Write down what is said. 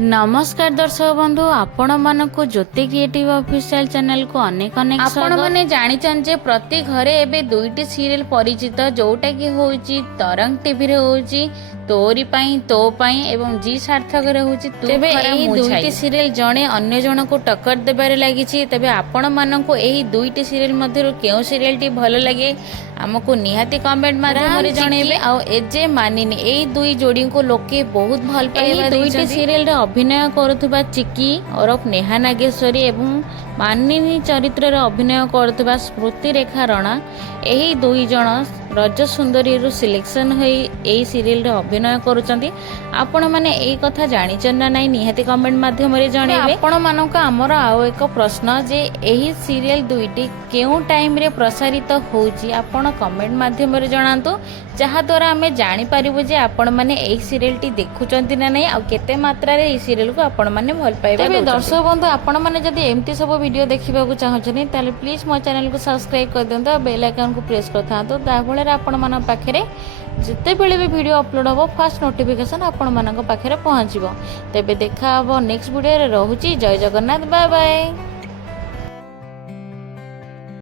नमस्कार दर्शक बंधु आपण मानक ज्योति क्रिएटिव ऑफिशियल चैनल को अनेक अनेक आपण माने जानिचन जे प्रति घरे एबे दुईटी सीरियल परिचित जोटा कि होउची तरंग टीवी रे होउची तोरी पाई तो पाई एवं जी सार्थक रे होउची तबे एही दुईटी सीरियल जणे अन्य जण को टक्कर देबारे लागिची। तबे आपण मानक एही दुईटी सीरियल मध्यरु केउ सीरियल टी भलो लागे हमको निहाती कमेंट माध्यम जणेबे आ एजे मानिनी एही दुई जोड़ी को लोके बहुत भल पाइबा दुईटी सीरियल रे अभिनय करुथबा चिकी ओरफ नेहा नागेश्वरी एवं मानिनी चरित्र रे अभिनय करुथबा स्मृति रेखा राणा एही दुई जण रज सुंदरी रु सिलेक्शन होई एही सीरियल रे अभिनय करूचंती। आपण माने एही कथा जानिचन ना नाही निहाती कमेंट माध्यम रे जणेबे। आपण मानक हमर आउ एक प्रश्न जे एही सीरियल दुईटी केउ टाइम रे प्रसारित होउची आपण कमेंट माध्यम रे जणांतु जहा द्वारा हमें जानि परिबो जे आपण माने एही सीरियल टी देखुचंती ना नाही आ केते मात्रा रे एही सीरियल को आपण माने भल पाइबा। तबे दर्शक बंधु आपण माने जदी एमती सब वीडियो देखिबा को चाहछनी ताले प्लीज मो चैनल को सब्सक्राइब कर देंतो बेल आइकन को प्रेस करथांतो ता फळे आपण मन पाखरे जिते बेले भी वीडियो अपलोड हो फास्ट नोटिफिकेशन आपण मन पाखरे पहुंचबो। तबे देखा हबो नेक्स्ट वीडियो रे। रहूची जय जगन्नाथ, बाय बाय।